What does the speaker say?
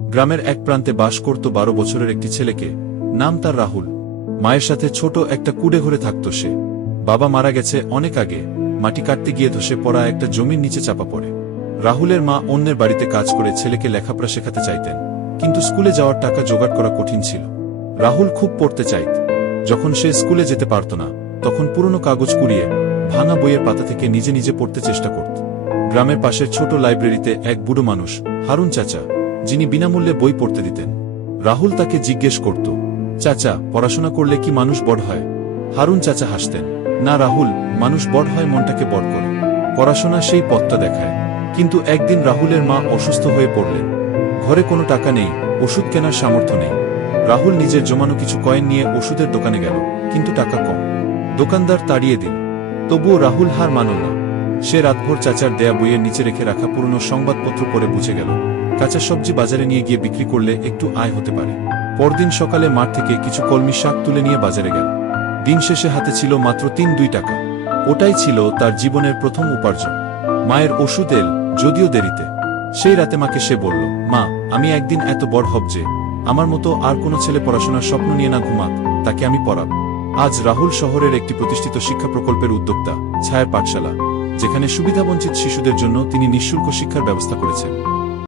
গ্রামের এক প্রান্তে বাস করত 12 বছরের একটি ছেলেকে, নাম তার রাহুল। মায়ের সাথে ছোট একটা কুড়ে ঘরে থাকত সে। বাবা মারা গেছে অনেক আগে, মাটি কাটতে গিয়ে ধসে পড়া একটা জমির নিচে চাপা পড়ে। রাহুলের মা অন্যের বাড়িতে কাজ করে ছেলেকে লেখাপড়া শেখাতে চাইতেন, কিন্তু স্কুলে যাওয়ার টাকা জোগাড় করা কঠিন ছিল। রাহুল খুব পড়তে চাইত। যখন সে স্কুলে যেতে পারত না, তখন পুরনো কাগজ কুড়িয়ে ভাঙা বইয়ের পাতা থেকে নিজে নিজে পড়তে চেষ্টা করত। গ্রামের পাশের ছোট লাইব্রেরিতে এক বুড়ো মানুষ, হারুন চাচা, যিনি বিনামূল্যে বই পড়তে দিতেন। রাহুল তাকে জিজ্ঞেস করত, চাচা, পড়াশোনা করলে কি মানুষ বড় হয়? হারুন চাচা হাসতেন, না রাহুল, মানুষ বড় হয় মনটাকে বড় করে। পড়াশোনা সেই পথটা দেখায়। কিন্তু একদিন রাহুলের মা অসুস্থ হয়ে পড়লেন। ঘরে কোনো টাকা নেই, ওষুধ কেনার সামর্থ্য নেই। রাহুল নিজের জমানো কিছু কয়েন নিয়ে ওষুধের দোকানে গেল, কিন্তু টাকা কম। দোকানদার তাড়িয়ে দিল। তবুও রাহুল হার মানল না। সে রাতভর চাচার দেয়া বইয়ের নিচে রেখে রাখা পুরনো সংবাদপত্র পড়ে বুঝে গেল, কাঁচা সবজি বাজারে নিয়ে গিয়ে বিক্রি করলে একটু আয় হতে পারে। পরদিন সকালে মাঠ থেকে কিছু কলমি শাক তুলে নিয়ে বাজারে গেল। দিন শেষে হাতে ছিল মাত্র 3-2 টাকা। ওটাই ছিল তার জীবনের প্রথম উপার্জন। মায়ের ওষুধ এল, যদিও দেরিতে। সেই রাতে মাকে সে বলল, মা, আমি একদিন এত বড় হব যে আমার মতো আর কোনো ছেলে পড়াশোনার স্বপ্ন নিয়ে না ঘুমাক, তাকে আমি পড়াব। আজ রাহুল শহরের একটি প্রতিষ্ঠিত শিক্ষা প্রকল্পের উদ্যোক্তা, ছায়ার পাঠশালা, যেখানে সুবিধাবঞ্চিত শিশুদের জন্য তিনি নিঃশুল্ক শিক্ষার ব্যবস্থা করেছেন।